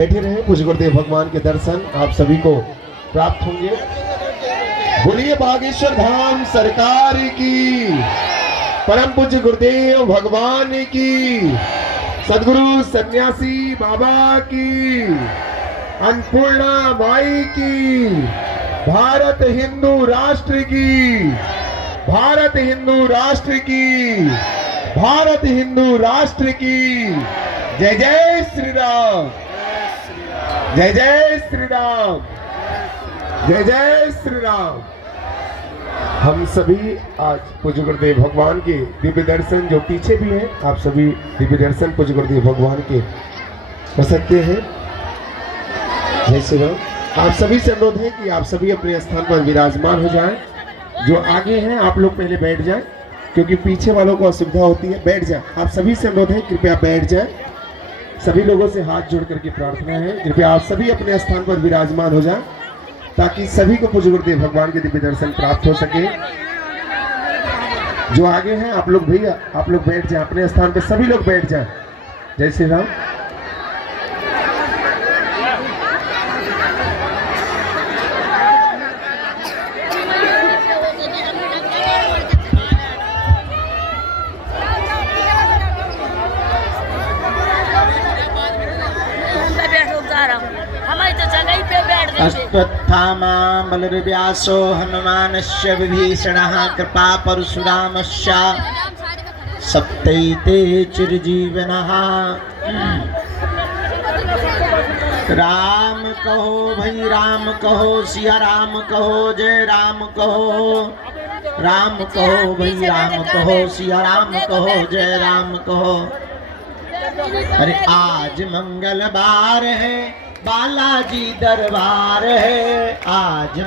बैठे रहे। पूज्य गुरुदेव भगवान के दर्शन आप सभी को प्राप्त होंगे। बोलिए बागेश्वर धाम सरकार की, परम पूज्य गुरुदेव भगवान की, सदगुरु सन्यासी बाबा की, अन्नपूर्णा माई की, भारत हिंदू राष्ट्र की, भारत हिंदू राष्ट्र की, भारत हिंदू राष्ट्र की। जय जय श्री राम, जय जय श्री राम, जय जय श्री राम। हम सभी आज पूज्य गुरुदेव भगवान के दिव्य दर्शन, जो पीछे भी हैं, आप सभी दिव्य दर्शन पूज्य गुरुदेव भगवान के हो सकते हैं। जय श्री राम। आप सभी से अनुरोध है कि आप सभी अपने स्थान पर विराजमान हो जाएं। जो आगे हैं आप लोग पहले बैठ जाएं, क्योंकि पीछे वालों को असुविधा होती है। बैठ जाएं। आप सभी से अनुरोध है, कृपया बैठ जाएं। सभी लोगों से हाथ जोड़ करके प्रार्थना है, कृपया आप सभी अपने स्थान पर विराजमान हो जाएं, ताकि सभी को पूज्य गुरुदेव भगवान के दिव्य दर्शन प्राप्त हो सके। जो आगे हैं आप लोग भैया, आप लोग बैठ जाएं अपने स्थान पर, सभी लोग बैठ जाएं। जय श्री राम। अश्वत्थामा बलर्व्यासो हनुमानस्य विभीषणः कृपा परशुरामस्य सप्तैते चिरजीवनः। राम कहो भाई राम कहो, सिया राम कहो, जय राम कहो। राम कहो भाई राम कहो, सिया राम कहो, जय राम कहो। अरे आज मंगलवार है, बालाजी दरबार है। आज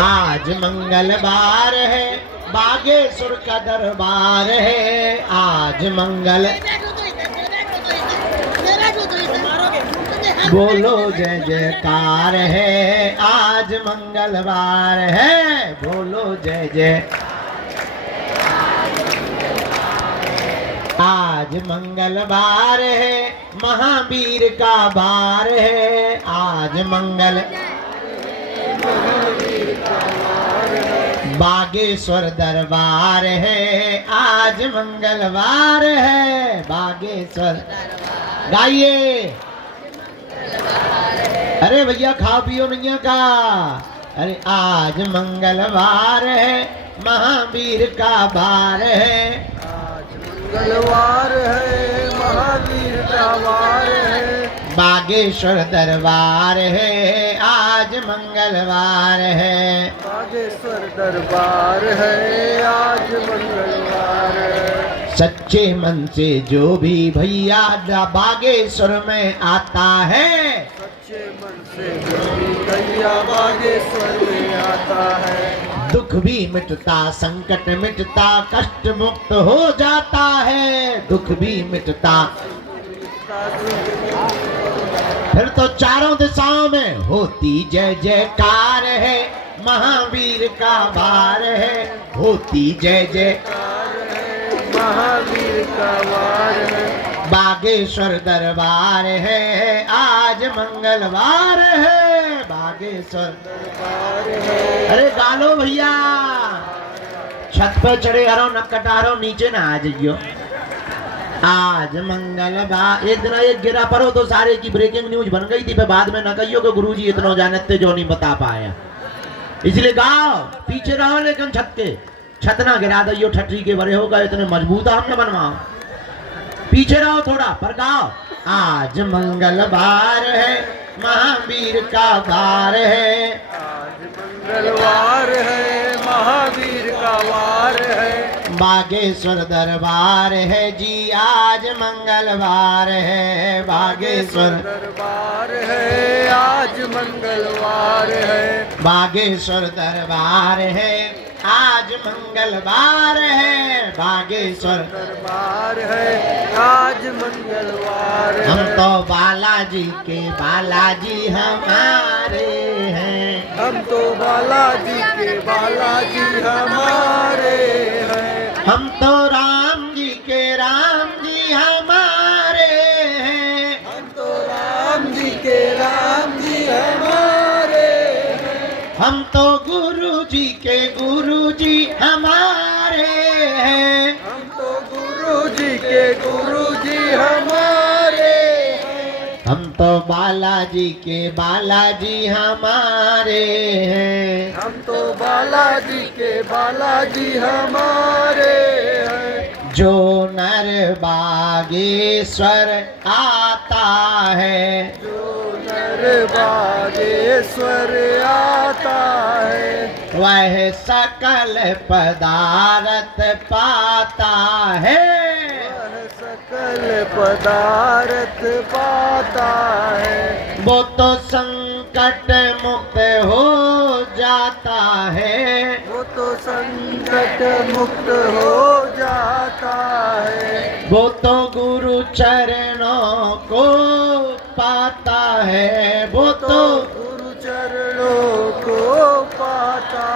आज मंगलवार है, बागेश्वर का दरबार है। आज बोलो जय जयकार है। आज मंगलवार है, बोलो जय जय। आज मंगलवार है, महावीर का बार है। आज बागेश्वर दरबार है। आज मंगलवार है, बागेश्वर। गाइए, अरे भैया खाओ पियो नैया का। अरे आज मंगलवार है, महावीर का बार है। मंगलवार है, महावीर का वार है। बागेश्वर दरबार है, आज मंगलवार है। बागेश्वर दरबार है, आज मंगलवार है। सच्चे मन से जो भी भैया बागेश्वर में आता है, सच्चे मन से जो भी भैया बागेश्वर में आता है, दुख भी मिटता, संकट मिटता, कष्ट मुक्त हो जाता है। दुख भी मिटता, फिर तो चारों दिशाओं में होती जय जयकार है। महावीर का बार है, होती जय जयकार है। महावीर का वार है। बागेश्वर दरबार है, आज मंगलवार है। बागेश्वर दरबार है। अरे गालो भैया, छत पे चढ़े हरो न कटारो, नीचे ना आ जाइयो। आज मंगलवार। एक दिन एक गिरा परो तो सारे की ब्रेकिंग न्यूज बन गई थी, फिर बाद में न कहियो कि गुरुजी इतना जानते जो नहीं बता पाया। इसलिए गाओ, पीछे रहो लेकिन छत ना गिरा दियो। ठटरी के बड़े होगा, इतने मजबूत हम न बनवाओ। पीछे रहो थोड़ा, पर गाओ। आज मंगलवार है, महावीर का बार है। आज मंगलवार है, महावीर का वार है। बागेश्वर दरबार है जी, आज मंगलवार है। बागेश्वर दरबार है, आज मंगलवार है। बागेश्वर दरबार है, आज मंगलवार है। बागेश्वर दरबार है, आज मंगलवार है। हम तो बालाजी के बालाजी हमारे हैं। हम तो बालाजी के बालाजी हमारे हैं। हम तो राम जी के राम जी तो गुरु जी के गुरु जी हमारे हैं। हम तो गुरु जी के गुरु जी हमारे हैं। हम तो बालाजी के बालाजी हमारे हैं। हम तो बालाजी के बालाजी हमारे हैं। जो नर बागेश्वर आता है, जो नर बागेश्वर आता है, वह सकल पदार्थ पाता है। वह सकल पदार्थ पाता है। वो तो संकट मुक्त हो जाता है। वो तो संकट मुक्त हो जाता है। वो तो गुरु चरणों को पाता है। वो तो गुरु चरणों को पाता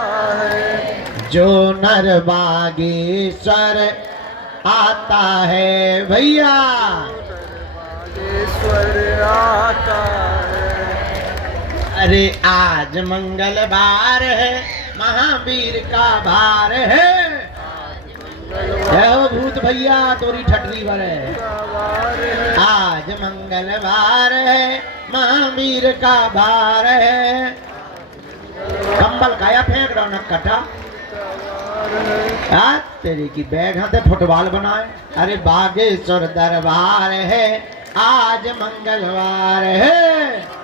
है। जो नर बागेश्वर आता है भैया, बागेश्वर आता है। अरे आज मंगलवार है, महावीर का भार है। जय हो भूत भैया तोरी ठटरी पर है। आज मंगलवार है, महावीर का भार है। कंबल काया फेंक रहा नक्कटा, आज तेरी की बैग हाथे फुटबॉल बनाए। अरे बागेश्वर दरबार है, आज मंगलवार है।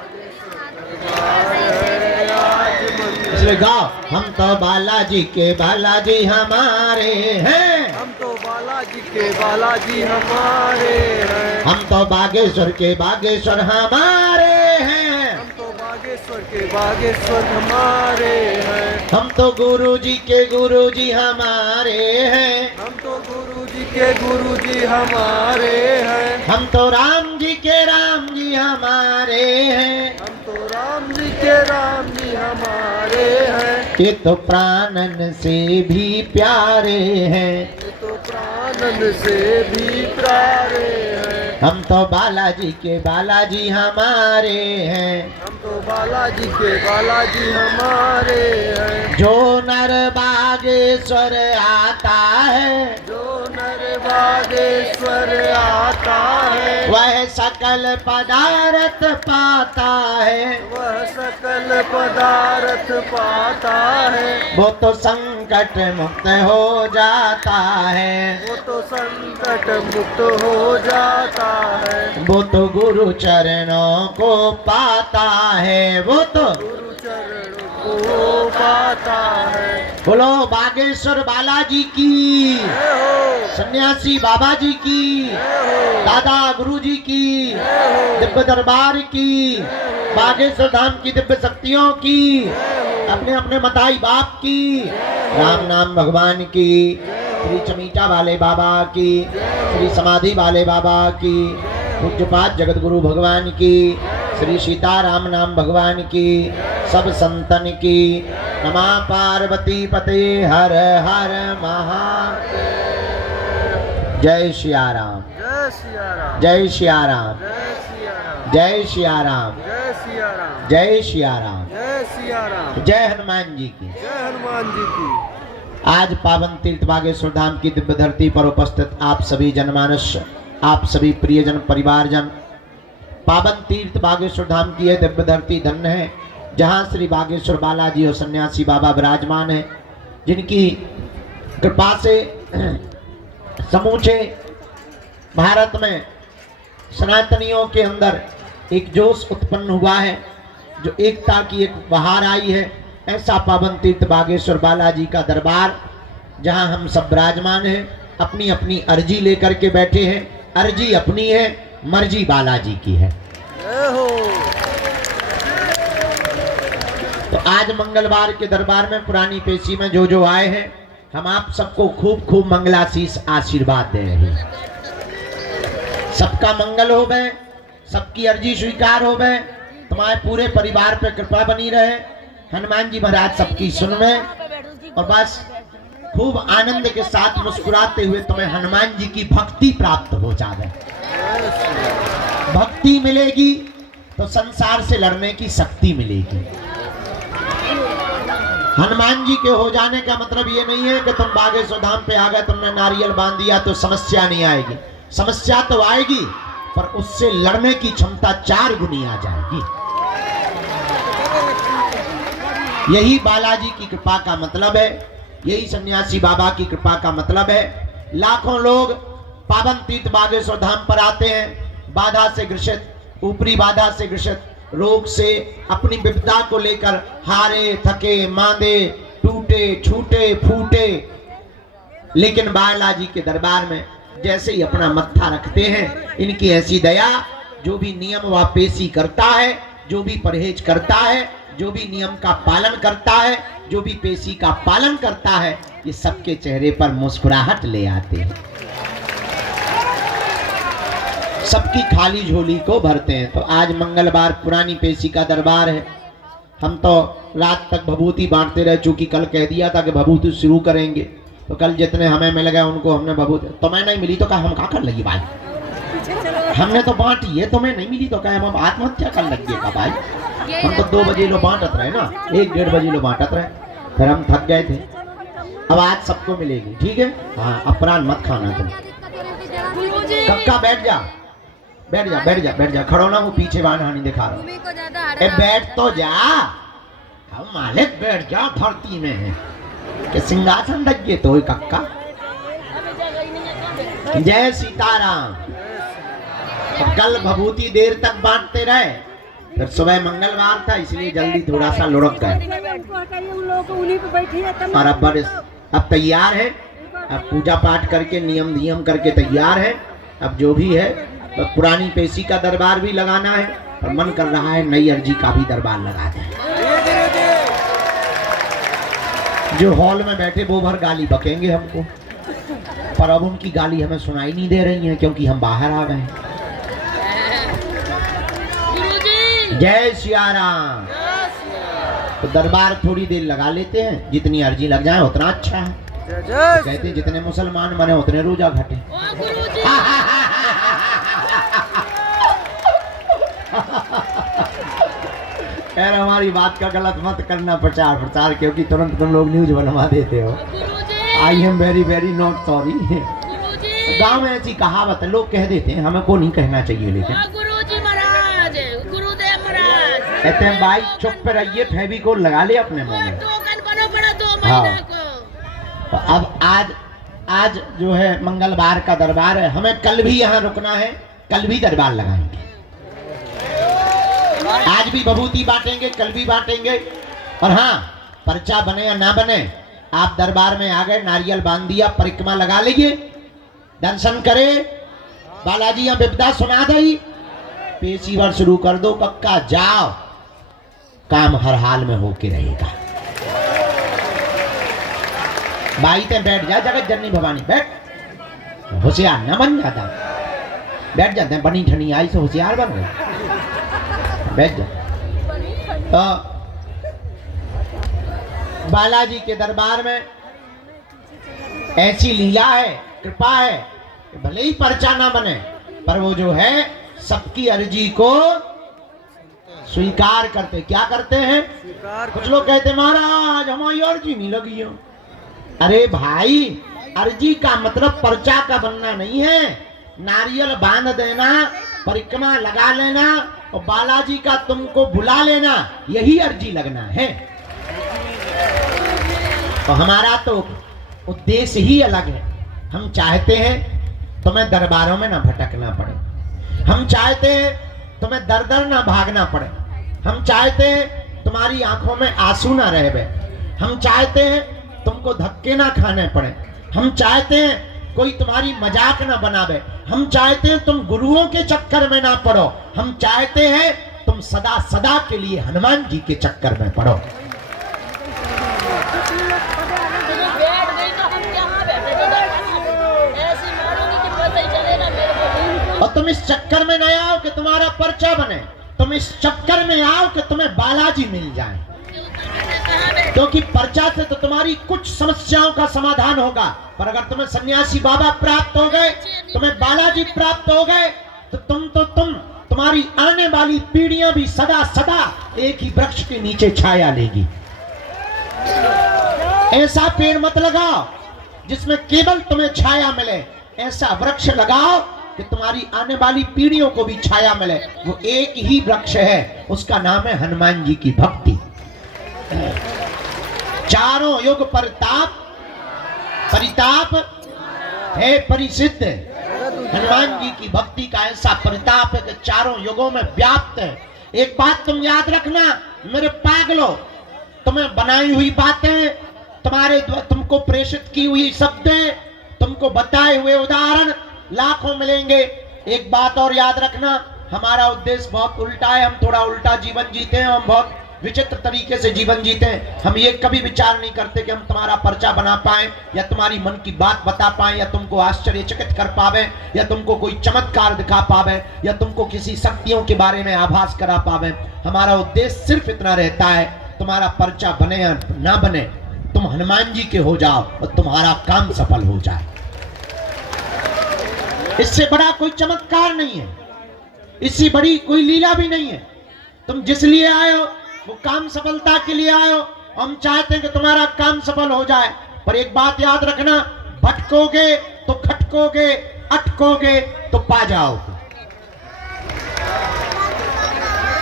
इसलिए गाओ, हम तो बालाजी के बालाजी हमारे हैं। हम तो बालाजी के बालाजी हमारे हैं। हम तो बागेश्वर के बागेश्वर हमारे हैं। हम तो बागेश्वर के बागेश्वर हमारे हैं। हम तो गुरु जी के गुरु जी हमारे हैं। हम तो गुरु जी के गुरु जी हमारे हैं। हम तो राम जी के राम जी हमारे हैं। हम तो राम जी के राम जी हमारे हैं। ये तो प्राणन से भी प्यारे हैं। ये तो प्राणन से भी प्यारे हैं। हम तो बालाजी के बालाजी हमारे हैं। हम तो बालाजी के बालाजी हमारे हैं। जो नर बागेश्वर आता है, जो नर बागेश्वर आता है, वह सकल पदार्थ पाता है। वह सकल पदार्थ पाता है। वो तो संकट मुक्त हो जाता है। वो तो संकट मुक्त हो जाता है। वो तो गुरु चरणों को पाता है। वो तो गुरु चरणों को पाता है। बोलो बागेश्वर बालाजी की, जय हो, सन्यासी बाबा जी की, जय हो, दादा गुरु जी की, जय हो, दिव्य दरबार की, बागेश्वर धाम की दिव्य शक्तियों की, अपने अपने मताई बाप की, राम नाम भगवान की, श्री चमीटा वाले बाबा की, श्री समाधि वाले बाबा की, पूज्यपाद जगत गुरु भगवान की, श्री सीताराम नाम भगवान की, सब संतन की। नमः पार्वती पते हर हर महादेव। जय सिया राम, जय सिया राम, जय सिया राम, जय सिया राम, जय सिया राम, जय सिया राम, जय सिया राम, जय सिया राम, जय हनुमान जी की। जय हनुमान जी की। आज पावन तीर्थ बागेश्वर धाम की दिव्य धरती पर उपस्थित आप सभी जनमानस, आप सभी प्रियजन परिवारजन, पावन तीर्थ बागेश्वर धाम की यह दिव्य धरती धन्य है, जहाँ श्री बागेश्वर बालाजी और सन्यासी बाबा विराजमान है, जिनकी कृपा से समूचे भारत में सनातनियों के अंदर एक जोश उत्पन्न हुआ है, जो एकता की एक बहार आई है। ऐसा पावन तीर्थ बागेश्वर बालाजी का दरबार, जहां हम सब विराजमान हैं, अपनी अपनी अर्जी लेकर के बैठे हैं। अर्जी अपनी है, मर्जी बालाजी की है। जय हो। तो आज मंगलवार के दरबार में पुरानी पेशी में जो जो आए हैं, हम आप सबको खूब खूब मंगलाशीष आशीर्वाद दे रहे हैं। सबका मंगल हो गए, सबकी अर्जी स्वीकार हो गए, तुम्हारे पूरे परिवार पे कृपा बनी रहे, हनुमान जी महाराज सबकी सुन में, और बस खूब आनंद के साथ मुस्कुराते हुए तुम्हें हनुमान जी की भक्ति प्राप्त हो जाए। भक्ति मिलेगी तो संसार से लड़ने की शक्ति मिलेगी। हनुमान जी के हो जाने का मतलब ये नहीं है कि तुम बागेश्वर धाम पे आ गए, तुमने नारियल बांध दिया तो समस्या नहीं आएगी। समस्या तो आएगी, पर उससे लड़ने की क्षमता 4 गुनी आ जाएगी। यही बालाजी की कृपा का मतलब है, यही सन्यासी बाबा की कृपा का मतलब है। लाखों लोग पावन तीर्थ बागेश्वर धाम पर आते हैं, बाधा से ग्रसित, ऊपरी बाधा से ग्रसित, रोग से, अपनी विपदा को लेकर हारे थके मांदे, टूटे छूटे फूटे, लेकिन बालाजी के दरबार में जैसे ही अपना मत्था रखते हैं, इनकी ऐसी दया, जो भी नियम व पेशी करता है, जो भी परहेज करता है, जो भी नियम का पालन करता है, जो भी पेशी का पालन करता है, ये सबके चेहरे पर मुस्कुराहट ले आते हैं, सबकी खाली झोली को भरते हैं। तो आज मंगलवार पुरानी पेशी का दरबार है। हम तो रात तक भभूति बांटते रहे, चूंकि कल कह दिया था कि भभूति शुरू करेंगे, तो कल जितने हमें मिल गए उनको हमने भभूति, तुम्हें नहीं मिली तो कहा हम क्या कर लगी भाई, हमने तो बांटी है, तुम्हें नहीं मिली तो कहा हम आत्महत्या कर लगिएगा भाई। हम तो 2 बजे लो बांटत रहे ना, 1-1:30 बजे लो बांटत रहे, फिर हम थक गए थे। अब आज सबको मिलेगी, ठीक है? हाँ, अपराध मत खाना तुम। कक्का बैठ जा, बैठ जा, बैठ जा, बैठ जा, खड़ो ना, वो पीछे बाण हानि दिखा रहा है। बैठ तो जा, हम मालिक बैठ जा, धरती में है कि सिंहासन लगे तो कक्का। जय सीताराम। कल भभूति देर तक बांटते रहे, फिर सुबह मंगलवार था इसलिए जल्दी थोड़ा सा लुढ़क गए, और अब तैयार है, अब पूजा पाठ करके नियम करके तैयार है। अब जो भी है, तो पुरानी पेशी का दरबार भी लगाना है, और मन कर रहा है नई अर्जी का भी दरबार लगा दें। जो हॉल में बैठे वो भर गाली बकेंगे हमको, पर अब उनकी गाली हमें सुनाई नहीं दे रही है, क्योंकि हम बाहर आ गए। जय सिया राम। तो दरबार थोड़ी देर लगा लेते हैं, जितनी अर्जी लग जाए उतना अच्छा है। तो कहते हैं जितने मुसलमान बने उतने रोजा घटे। यार हमारी बात का गलत मत करना प्रचार, क्योंकि तुरंत तुम लोग न्यूज बनवा देते हो। I am very not sorry. गाँव में ऐसी कहावत है, लोग कह देते हैं, हमें को नहीं कहना चाहिए, लेकिन कहते हैं भाई चुप पे रहिए, फेविकोल लगा ले अपने मुंह में। हाँ। तो अब आज जो है मंगलवार का दरबार है, हमें कल भी यहाँ रुकना है, कल भी दरबार लगाएंगे। आज भी भभूति बांटेंगे, कल भी बांटेंगे। और हाँ, पर्चा बने या ना बने, आप दरबार में आ गए, नारियल बांध दिया, परिक्रमा लगा लीजिए, दर्शन करे, बालाजी यहाँ विपदा सुना दी, पेशी वर शुरू कर दो, कक्का जाओ, काम हर हाल में होके रहेगा। बाई ते बैठ जा, जगत जननी भवानी बैठ, होशियार न बन जाता, बैठ जाते हैं, बनी ठनी आई से होशियार बन गए, बैठ जा। तो बालाजी के दरबार में ऐसी लीला है, कृपा है, भले ही पर्चा ना बने, पर वो जो है सबकी अर्जी को स्वीकार करते। क्या करते हैं? कुछ लोग कहते महाराज हमारी अर्जी नहीं लगी हो। अरे भाई, अर्जी का मतलब पर्चा का बनना नहीं है, नारियल बांध देना, परिक्रमा लगा लेना और बालाजी का तुमको बुला लेना, यही अर्जी लगना है। तो हमारा तो उद्देश्य ही अलग है। हम चाहते हैं तुम्हें दरबारों में ना भटकना पड़े, हम चाहते हैं तुम्हें दर दर ना भागना पड़े, हम चाहते हैं तुम्हारी आंखों में आंसू ना रहे, हम चाहते हैं तुमको धक्के ना खाने पड़े, हम चाहते हैं कोई तुम्हारी मजाक ना बनावे, हम चाहते हैं तुम गुरुओं के चक्कर में ना पड़ो, हम चाहते हैं तुम सदा सदा के लिए हनुमान जी के चक्कर में पड़ो। और तुम इस चक्कर में न आओ कि तुम्हारा पर्चा बने, तुम इस चक्कर में आओ कि तुम्हें बालाजी मिल जाए, क्योंकि पर्चा से तो तुम्हारी कुछ समस्याओं का समाधान होगा, पर अगर तुम्हें सन्यासी बाबा प्राप्त हो गए, तुम्हें बालाजी प्राप्त हो गए, तो तुम्हारी आने वाली पीढ़ियां भी सदा सदा एक ही वृक्ष के नीचे छाया लेगी। ऐसा पेड़ मत लगाओ जिसमें केवल तुम्हें छाया मिले, ऐसा वृक्ष लगाओ कि तुम्हारी आने वाली पीढ़ियों को भी छाया मिले। वो एक ही वृक्ष है, उसका नाम है हनुमान जी की भक्ति। चारों युग परिताप है परिसिद्ध। हनुमान जी की भक्ति का ऐसा परिताप है कि चारों युगों में व्याप्त है। एक बात तुम याद रखना मेरे पागलों, तुम्हें बनाई हुई बातें, तुमको प्रेषित की हुई शब्दें, तुमको बताए हुए उदाहरण लाखों मिलेंगे। एक बात और याद रखना, हमारा उद्देश्य बहुत उल्टा है। हम थोड़ा उल्टा जीवन जीते हैं, हम बहुत विचित्र तरीके से जीवन जीते हैं। हम ये कभी विचार नहीं करते कि हम तुम्हारा पर्चा बना पाए या तुम्हारी मन की बात बता पाए या तुमको आश्चर्यचकित कर पावे या तुमको कोई चमत्कार दिखा पावे या तुमको किसी शक्तियों के बारे में आभास करा पावे। हमारा उद्देश्य सिर्फ इतना रहता है, तुम्हारा पर्चा बने या ना बने, तुम हनुमान जी के हो जाओ और तुम्हारा काम सफल हो जाए। इससे बड़ा कोई चमत्कार नहीं है, इससे बड़ी कोई लीला भी नहीं है। तुम जिस लिए आए हो वो काम सफलता के लिए आए हो। हम चाहते हैं कि तुम्हारा काम सफल हो जाए, पर एक बात याद रखना, भटकोगे तो खटकोगे, अटकोगे तो पा जाओगे।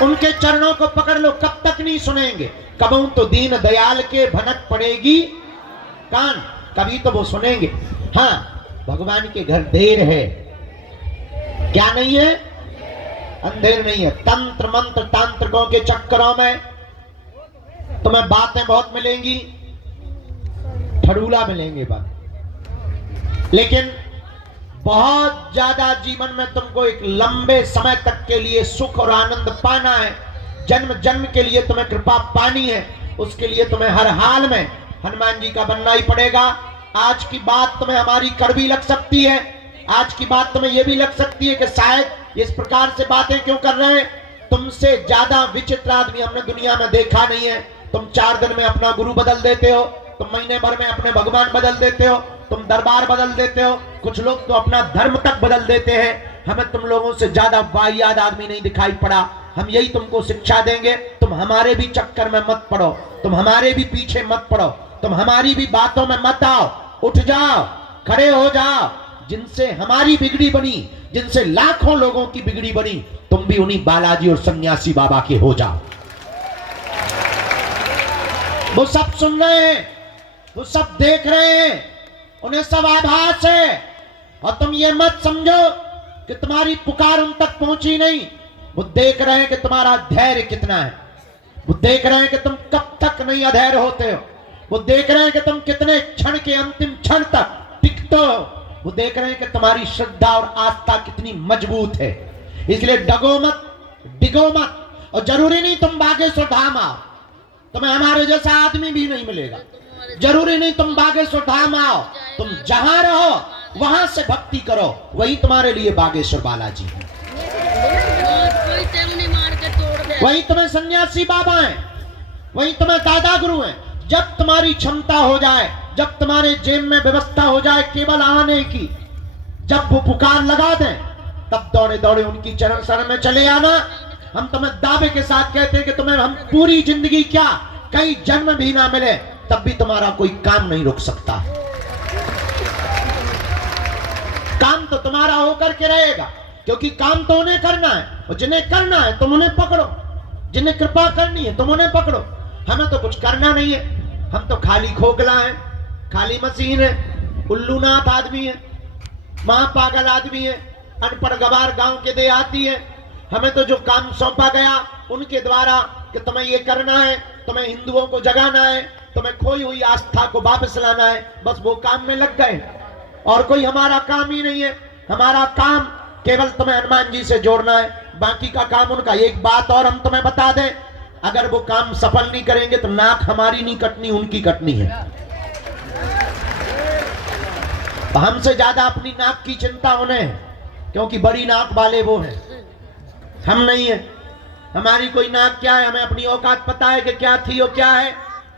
उनके चरणों को पकड़ लो, कब तक नहीं सुनेंगे। कबहू तो दीन दयाल के भनक पड़ेगी कान, कभी तो वो सुनेंगे। हाँ, भगवान के घर देर है, क्या नहीं है, अंधेर नहीं है। तंत्र मंत्र तांत्रिकों के चक्करों में तुम्हें बातें बहुत मिलेंगी, ठड़ूला मिलेंगे बात, लेकिन बहुत ज्यादा जीवन में तुमको एक लंबे समय तक के लिए सुख और आनंद पाना है, जन्म जन्म के लिए तुम्हें कृपा पानी है। उसके लिए तुम्हें हर हाल में हनुमान जी का बनना ही पड़ेगा। आज की बात तुम्हें हमारी कड़वी लग सकती है, आज की बात तुम्हें यह भी लग सकती है कि शायद इस प्रकार से बातें क्यों कर रहे हैं। तुमसे ज्यादा विचित्र आदमी हमने दुनिया में देखा नहीं है। तुम 4 दिन में अपना गुरु बदल देते हो, तुम महीने भर में अपने भगवान बदल देते हो, तुम दरबार बदल देते हो, कुछ लोग तो अपना धर्म तक बदल देते हैं। हमें तुम लोगों से ज्यादा वाहियात आदमी नहीं दिखाई पड़ा। हम यही तुमको शिक्षा देंगे, तुम हमारे भी चक्कर में मत पड़ो, तुम हमारे भी पीछे मत पड़ो, तुम हमारी भी बातों में मत आओ। उठ जाओ, खड़े हो जाओ। जिनसे हमारी बिगड़ी बनी, जिनसे लाखों लोगों की बिगड़ी बनी, तुम भी उन्हीं बालाजी और सन्यासी बाबा के हो जाओ। वो सब सुन रहे हैं, वो सब देख रहे हैं, उन्हें सब आभास है। और तुम ये मत समझो कि तुम्हारी पुकार उन तक पहुंची नहीं। वो देख रहे हैं कि तुम्हारा धैर्य कितना है, वो देख रहे हैं कि तुम कब तक नहीं अधैर्य होते हो, वो देख रहे हैं कि तुम कितने क्षण के अंतिम क्षण तक टिकते हो, वो देख रहे हैं कि तुम्हारी श्रद्धा और आस्था कितनी मजबूत है। इसलिए डगो मत, डिगो मत। और जरूरी नहीं तुम बागेश्वर धाम आओ, तुम्हें हमारे जैसा आदमी भी नहीं मिलेगा। जरूरी नहीं तुम बागेश्वर धाम आओ, तुम जहां रहो वहां से भक्ति करो, वही तुम्हारे लिए बागेश्वर बालाजी है, वही तुम्हें सन्यासी बाबा हैं, वही तुम्हें दादा गुरु हैं। जब तुम्हारी क्षमता हो जाए, जब तुम्हारे जेब में व्यवस्था हो जाए केवल आने की, जब वो पुकार लगा दें, तब दौड़े दौड़े उनकी चरण शरण में चले आना। हम तुम्हें दावे के साथ कहते हैं कि तुम्हें हम पूरी जिंदगी क्या कई जन्म भी ना मिले तब भी तुम्हारा कोई काम नहीं रुक सकता। काम तो तुम्हारा होकर के रहेगा, क्योंकि काम तो उन्हें करना है, और जिन्हें करना है तुम उन्हें पकड़ो, जिन्हें कृपा करनी है तुम उन्हें पकड़ो। हमें तो कुछ करना नहीं है, हम तो खाली खोखला है, खाली मशीन है, उल्लूनाथ आदमी है, महापागल आदमी है, अनपढ़ गवार गांव के देहाती है। हमें तो जो काम सौंपा गया उनके द्वारा कि तुम्हें ये करना है, तुम्हें हिंदुओं को जगाना है, तुम्हें खोई हुई आस्था को वापस लाना है, बस वो काम में लग गए। और कोई हमारा काम ही नहीं है। हमारा काम केवल तुम्हें हनुमान जी से जोड़ना है, बाकी का काम उनका। एक बात और हम तुम्हें बता दें, अगर वो काम सफल नहीं करेंगे तो नाक हमारी नहीं कटनी, उनकी कटनी है। हमसे ज्यादा अपनी नाक की चिंता उन्हें है, क्योंकि बड़ी नाक वाले वो हैं, हम नहीं है। हमारी कोई नाक क्या है, हमें अपनी औकात पता है कि क्या थी और क्या है।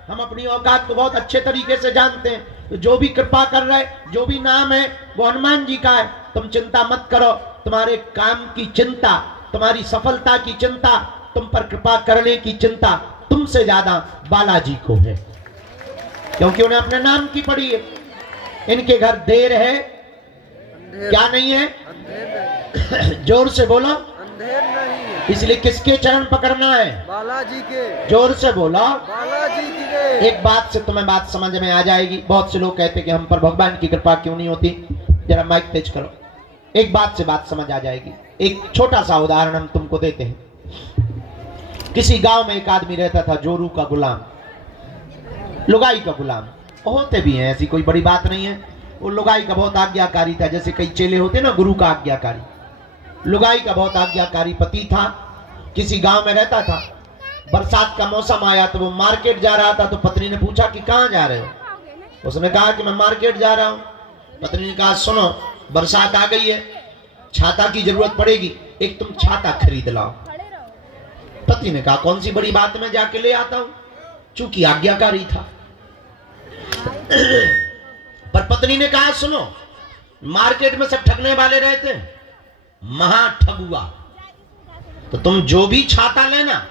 हम अपनी औकात को बहुत अच्छे तरीके से जानते हैं। तो जो भी कृपा कर रहे, जो भी नाम है वो हनुमान जी का है। तुम चिंता मत करो, तुम्हारे काम की चिंता, तुम्हारी सफलता की चिंता, तुम पर कृपा करने की चिंता तुमसे ज्यादा बालाजी को है। क्योंकि उन्हें अपने नाम की पड़ी है। इनके घर देर है, अंधेर क्या नहीं है? अंधेर नहीं, जोर से बोलो। अंधेर नहीं है। इसलिए किसके चरण पकड़ना है? बालाजी के, जोर से बोला। बालाजी के। एक बात से तुम्हें बात समझ में आ जाएगी। बहुत से लोग कहते कि हम पर भगवान की कृपा क्यों नहीं होती। जरा माइक तेज करो। एक बात से बात समझ आ जाएगी। एक छोटा सा उदाहरण हम तुमको देते हैं। किसी गांव में एक आदमी रहता था, जोरू का गुलाम, लुगाई का गुलाम। होते भी हैं, ऐसी कोई बड़ी बात नहीं है। वो लुगाई का बहुत आज्ञाकारी था, जैसे कई चेले होते ना गुरु का आज्ञाकारी। लुगाई का बहुत आज्ञाकारी पति था। किसी गांव में रहता था। बरसात का मौसम आया तो वो मार्केट जा रहा था। तो पत्नी ने पूछा कि कहाँ जा रहे हो? उसने कहा कि मैं मार्केट जा रहा हूँ। पत्नी ने कहा सुनो, बरसात आ गई है, छाता की जरूरत पड़ेगी, एक तुम छाता खरीद लाओ। पति ने कहा कौन सी बड़ी बात, मैं जाके ले आता हूं। चूंकि आज्ञाकारी था। पर पत्नी ने कहा सुनो, मार्केट में सब ठगने वाले रहते हैं, महा ठगुआ, तो तुम जो भी छाता लेना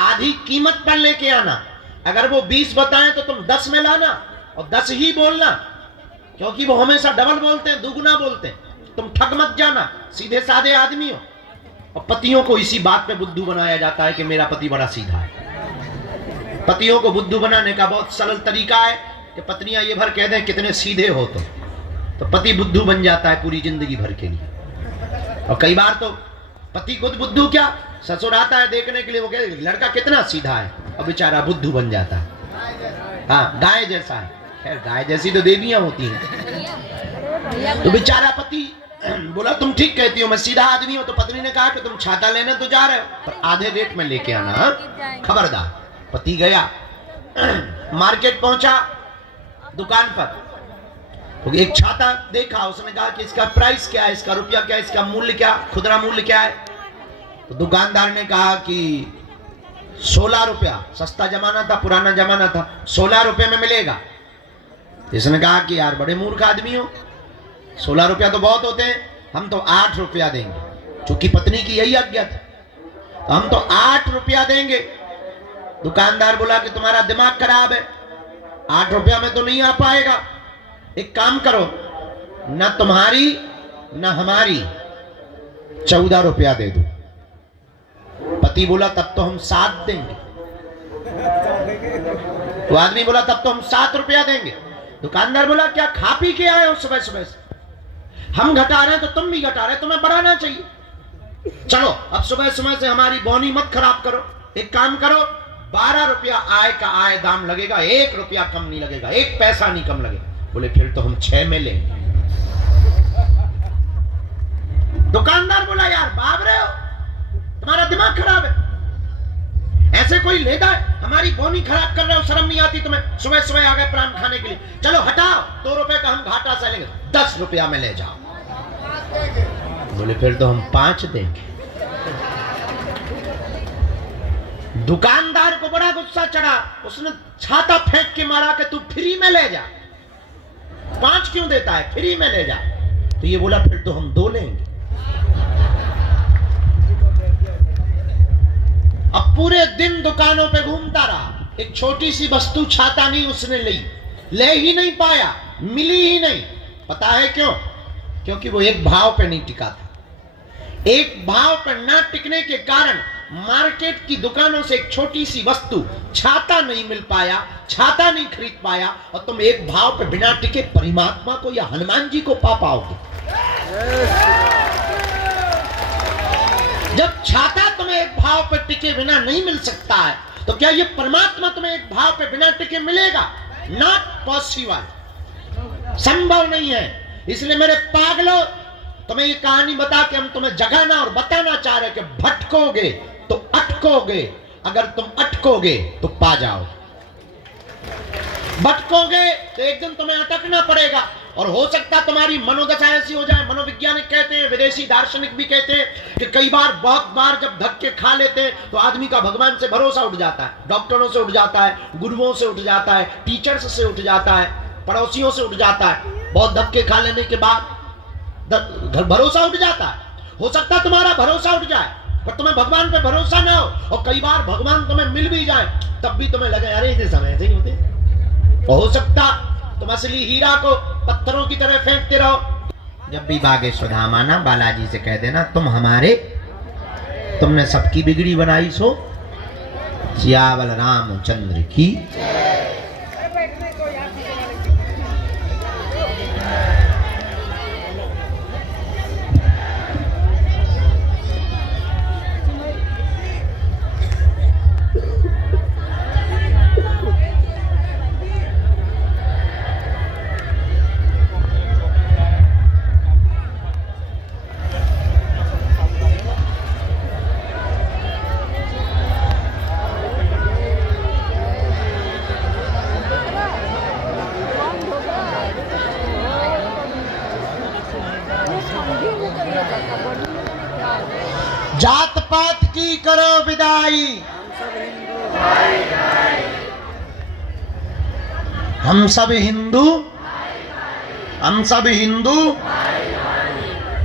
आधी कीमत पर लेके आना। अगर वो 20 बताएं तो तुम 10 में लाना और 10 ही बोलना, क्योंकि वो हमेशा डबल बोलते हैं, दुगुना बोलते हैं। तुम ठग मत जाना, सीधे साधे आदमी हो। और पतियों को इसी बात पे बुद्धू बनाया जाता है कि मेरा पति बड़ा सीधा है। पतियों को बुद्धू बनाने का बहुत सरल तरीका है कि पत्नियां ये भर कह दें कितने सीधे हो तो पति बुद्धू बन जाता है पूरी जिंदगी भर के लिए। और कई बार तो पति खुद बुद्धू क्या, ससुर आता है देखने के लिए, वो कहते लड़का कितना सीधा है, और बेचारा बुद्धू बन जाता है। हाँ, गाय जैसा है। खैर गाय जैसी तो देवियां होती हैं। तो बेचारा पति बोला तुम ठीक कहती हो, मैं सीधा आदमी हूं। तो पत्नी ने कहा कि तुम छाता लेने तो जा रहे हो, पर आधे रेट में लेके आना, खबरदार। पति गया, मार्केट पहुंचा, दुकान पर तो एक छाता देखा। उसने कहा कि इसका प्राइस क्या है, इसका रुपया क्या है, इसका मूल्य क्या, खुदरा मूल्य क्या है? तो दुकानदार ने कहा कि 16 रुपया। सस्ता जमाना था, पुराना जमाना था, 16 रुपये में मिलेगा। इसने कहा कि यार बड़े मूर्ख आदमी हो, 16 रुपया तो बहुत होते हैं, हम तो 8 रुपया देंगे। चूंकि पत्नी की यही आज्ञा थी, तो हम तो 8 रुपया देंगे। दुकानदार बोला कि तुम्हारा दिमाग खराब है, 8 रुपया में तो नहीं आ पाएगा। एक काम करो, न तुम्हारी न हमारी 14 रुपया दे दो। पति बोला तब तो हम 7 देंगे। तो आदमी बोला तब तो हम 7 रुपया देंगे। दुकानदार बोला क्या खा पी के आए हो सुबह सुबह से? हम घटा रहे हैं तो तुम भी घटा रहे, तुम्हें बढ़ाना चाहिए। चलो अब सुबह सुबह से हमारी बोनी मत खराब करो। एक काम करो, 12 रुपया आय का आय दाम लगेगा, 1 रुपया कम नहीं लगेगा, 1 पैसा नहीं कम लगेगा। बोले फिर तो हम 6 में लेंगे। दुकानदार बोला यार बाप रे हो, तुम्हारा दिमाग खराब है, ऐसे कोई लेता है? हमारी बोनी खराब कर रहे हो, शर्म नहीं आती तुम्हें? सुबह सुबह आ गए प्राण खाने के लिए। चलो हटाओ, 2 रुपए का हम घाटा से लेंगे, 10 रुपया में ले जाओ। बोले फिर तो हम 5 देंगे। दुकानदार को बड़ा गुस्सा चढ़ा, उसने छाता फेंक के मारा कि तू फ्री में ले जा, 5 क्यों देता है, फ्री में ले जा। तो ये बोला फिर तो हम 2 लेंगे। अब पूरे दिन दुकानों पे घूमता रहा, एक छोटी सी वस्तु छाता नहीं उसने ले ही नहीं पाया, मिली ही नहीं। पता है क्यों? क्योंकि वो एक भाव पे नहीं टिका था। एक भाव पर ना टिकने के कारण मार्केट की दुकानों से एक छोटी सी वस्तु छाता नहीं मिल पाया, छाता नहीं खरीद पाया। और तुम एक भाव पे बिना टिके परमात्मा को या हनुमान जी को पा पाओगे? जब छाता तुम्हें एक भाव पे टिके बिना नहीं मिल सकता है, तो क्या ये परमात्मा तुम्हें एक भाव पे बिना टिके मिलेगा? नॉट पॉसिबल, संभव नहीं है। इसलिए मेरे पागलों, तुम्हें ये कहानी बता के हम तुम्हें जगाना और बताना चाह रहे कि भटकोगे तो अटकोगे, अगर तुम अटकोगे तो पा जाओ। भटकोगे तो एक दिन तुम्हें अटकना पड़ेगा, और हो सकता तुम्हारी मनोदशा ऐसी हो जाए। मनोवैज्ञानिक कहते हैं, विदेशी दार्शनिक भी कहते हैं कि कई बार, बहुत बार जब धक्के खा लेते हैं तो आदमी का भगवान से भरोसा उठ जाता है, डॉक्टरों से उठ जाता है, गुरुओं से उठ जाता है, टीचर्स से उठ जाता है, पड़ोसियों से उठ जाता है। बहुत धक्के खा लेने के बाद भरोसा उठ जाता है। हो सकता है तुम्हारा भरोसा उठ जाए, पर तुम्हें भगवान पे भरोसा ना हो। और कई बार भगवान तुम्हें मिल भी जाए, तब भी तुम्हें लगे अरे इतने समय ऐसे ही होते, हो सकता तुम असली हीरा को पत्थरों की तरह फेंकते रहो। जब भी बागेश्वर धाम आना बालाजी से कह देना तुम हमारे, तुमने सबकी बिगड़ी बनाई सो सियावल रामचंद्र की। जात पात की करो विदाई, हम सब हिंदू, हम सब हिंदू।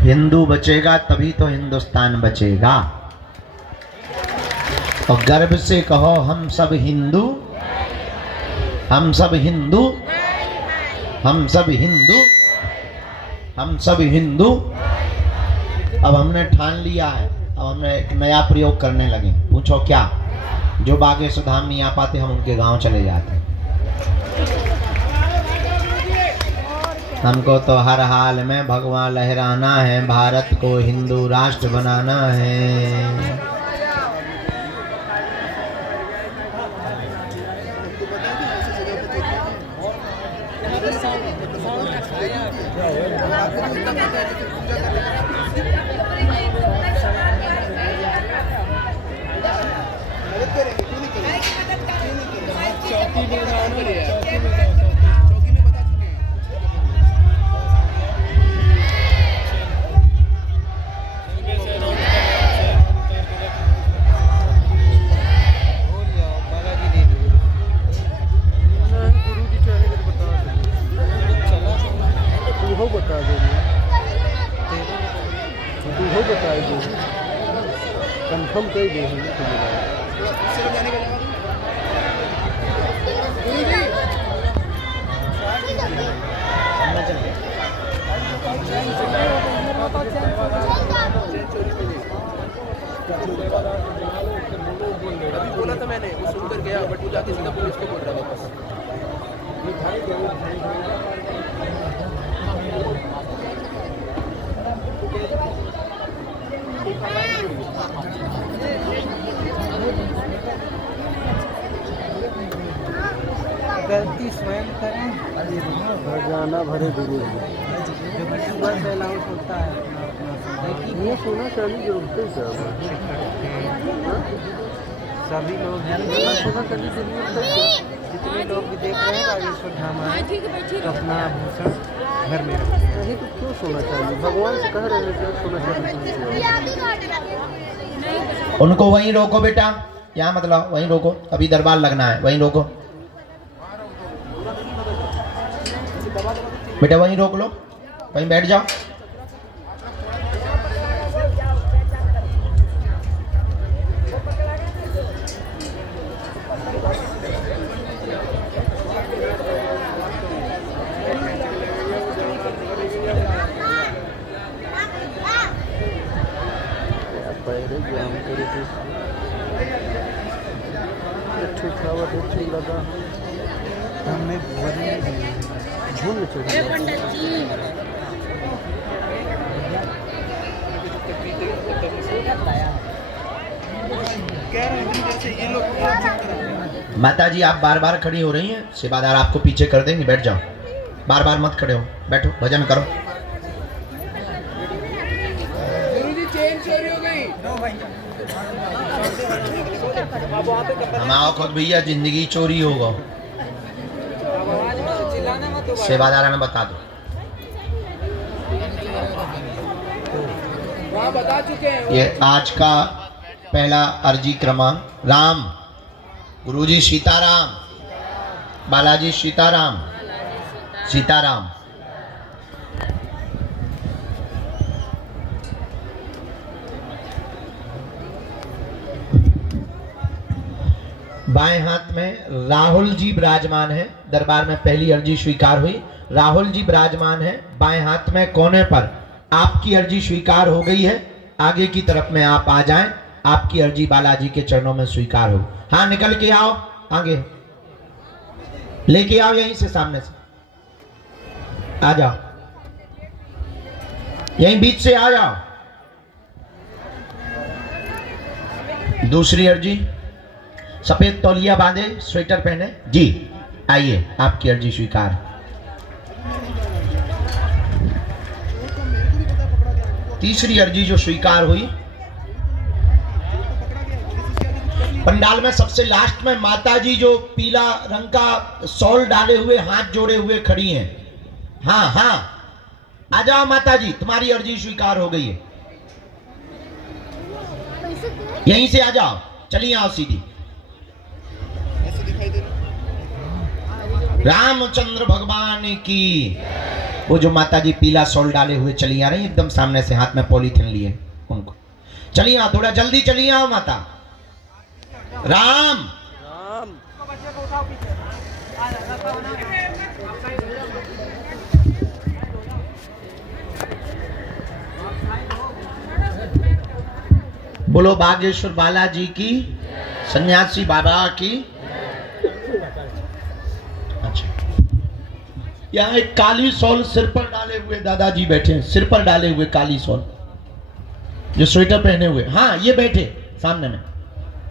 हिंदू बचेगा तभी तो हिंदुस्तान बचेगा। और गर्व से कहो हम सब हिंदू, हम सब हिंदू, हम सब हिंदू, हम सब हिंदू। अब हमने ठान लिया है, अब हमने एक नया प्रयोग करने लगे। पूछो क्या? जो बागेश्वर धाम नहीं आ पाते हम उनके गांव चले जाते हैं। हमको तो हर हाल में भगवा लहराना है, भारत को हिंदू राष्ट्र बनाना है। कंफर्म कर दे अभी बोला था मैंने, वो सुनकर गया बट वो जाके सीधा पुलिस को बोल रहा वापस। गलती स्वयं करें, भरजाना भरे गुरु सुबह से अलाउंस होता है। ये सोना चांदी जरूरत है सभी लोग सोना चांदी जितने लोग भी देख रहे हैं बागेश्वर धाम आए तो अपना आभूषण घर में रखें। तो क्यों सोना चांदी? भगवान से कह रहे हैं सोना चांदी। उनको वहीं रोको बेटा, क्या मतलब वहीं रोको, अभी दरबार लगना है, वहीं रोको बेटा, वहीं रोक लो, वहीं बैठ जाओ। हमने झूल माता जी आप बार बार खड़ी हो रही हैं, सेवादार आपको पीछे कर देंगे, बैठ जाओ, बार बार मत खड़े हो, बैठो भजन करो। हम आओ खुद भैया, जिंदगी चोरी होगा, सेवादार ने बता दो। बता चुके हैं। ये आज का पहला अर्जी क्रमांक। राम गुरुजी सीताराम, बालाजी सीताराम, सीताराम। बाएं हाथ में राहुल जी विराजमान है। दरबार में पहली अर्जी स्वीकार हुई। राहुल जी विराजमान है बाएं हाथ में कोने पर। आपकी अर्जी स्वीकार हो गई है। आगे की तरफ में आप आ जाएं। आपकी अर्जी बालाजी के चरणों में स्वीकार हो। हाँ, निकल के आओ, आगे लेके आओ, यहीं से सामने से आ जाओ, यहीं बीच से आ जाओ। दूसरी अर्जी, सफेद तौलिया बांधे, स्वेटर पहने जी, आइए, आपकी अर्जी स्वीकार। तीसरी अर्जी जो स्वीकार हुई, पंडाल में सबसे लास्ट में माता जी जो पीला रंग का शॉल डाले हुए हाथ जोड़े हुए खड़ी हैं। हाँ हाँ, आ जाओ माता जी, तुम्हारी अर्जी स्वीकार हो गई है। यहीं से आ जाओ, चलिए आओ सीधी। रामचंद्र भगवान की। वो जो माता जी पीला शॉल डाले हुए चली आ रही एकदम सामने से, हाथ में पॉलीथिन लिए, उनको चलिए आओ, थोड़ा जल्दी चलिए आओ माता। राम बोलो बागेश्वर बालाजी की, सन्यासी बाबा की। अच्छा, यहाँ एक काली शॉल सिर पर डाले हुए दादाजी बैठे हैं, सिर पर डाले हुए काली शॉल, जो स्वेटर पहने हुए। हाँ, ये बैठे सामने में,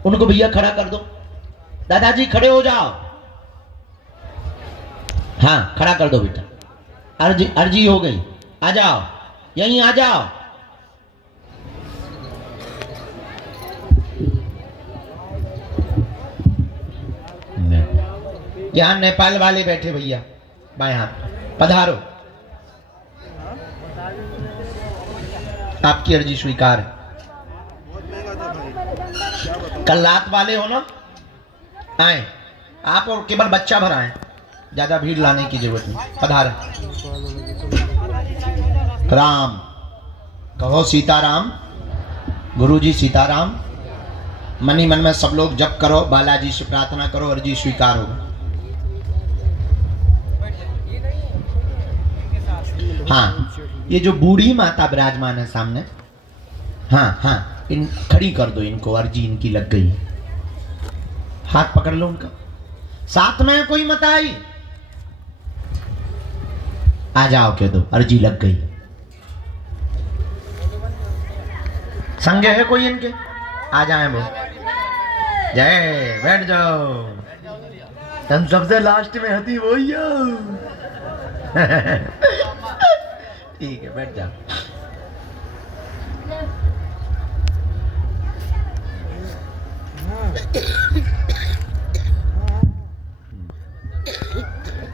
उनको भैया खड़ा कर दो। दादाजी खड़े हो जाओ। हाँ, खड़ा कर दो बेटा। अर्जी हो गई, आ जाओ, यहीं आ जाओ। यहाँ नेपाल वाले बैठे भैया, बाएं हाथ, पधारो। आपकी अर्जी स्वीकार है। कल रात वाले हो ना, आए आप, और केवल बच्चा भर आए, ज्यादा भीड़ लाने की जरूरत नहीं, पधारे। राम कहो, सीताराम, गुरुजी सीताराम। मनी मन में सब लोग जप करो, बालाजी से प्रार्थना करो, अर्जी स्वीकार होगा। हाँ, ये जो बूढ़ी माता विराजमान है सामने, हाँ हाँ, इन खड़ी कर दो इनको, अर्जी इनकी लग गई है। हाथ पकड़ लो उनका। साथ में कोई मत आई, आ जाओ, कह दो अर्जी लग गई। संग है कोई इनके, आ जाए वो। जय, बैठ जाओ। हम सबसे लास्ट में हती वो ही हो। ठीक है, बैठ जाओ।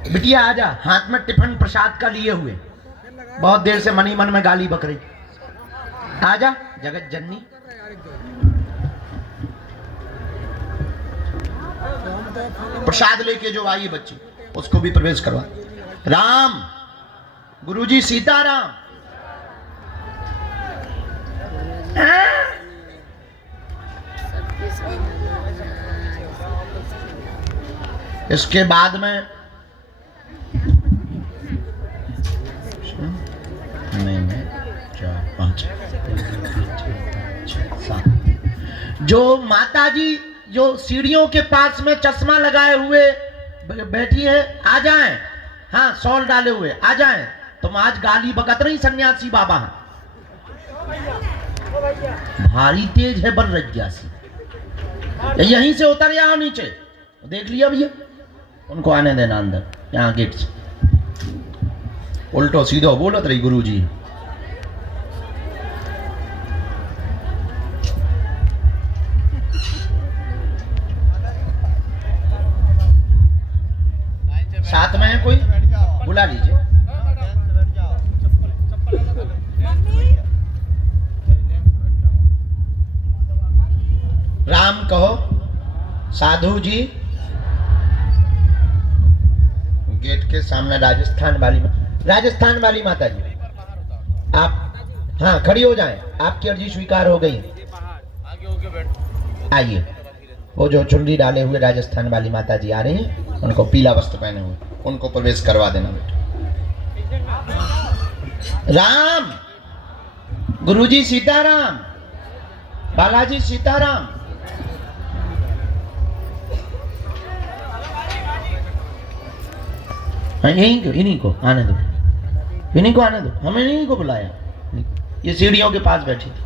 बिटिया आजा, हाथ में टिफिन प्रसाद का लिए हुए, बहुत देर से मनी मन में गाली बक रही। आजा जगत जननी। प्रसाद लेके जो आई बच्ची, उसको भी प्रवेश करवा। राम, गुरुजी सीताराम। इसके बाद में नहीं, 4 5 7, जो माता जी जो सीढ़ियों के पास में चश्मा लगाए हुए बैठी है, आ जाएं। हाँ, शॉल डाले हुए आ जाएं। तुम आज गाली बकत रही सन्यासी बाबा, भारी तेज है बन रज्जासी। यहीं से उतर जाओ नीचे, देख लिया भैया, उनको आने देना अंदर, यहाँ गेट से। उल्टो सीधो बोलत रही गुरुजी। साथ में है कोई, बुला लीजिए। राम कहो, साधु जी। गेट के सामने राजस्थान वाली माता जी, आप हाँ खड़ी हो जाएं, आपकी अर्जी स्वीकार हो गई। आइए, वो जो चुनरी डाले हुए राजस्थान वाली माता जी आ रही हैं, उनको पीला वस्त्र पहने हुए, उनको प्रवेश करवा देना बेटा। राम, गुरुजी सीताराम, बालाजी सीताराम। हाँ, इन्हीं को आने दो, इन्हीं को आने दो, हमें इन्हीं को बुलाया। ये सीढ़ियों के पास बैठी थी।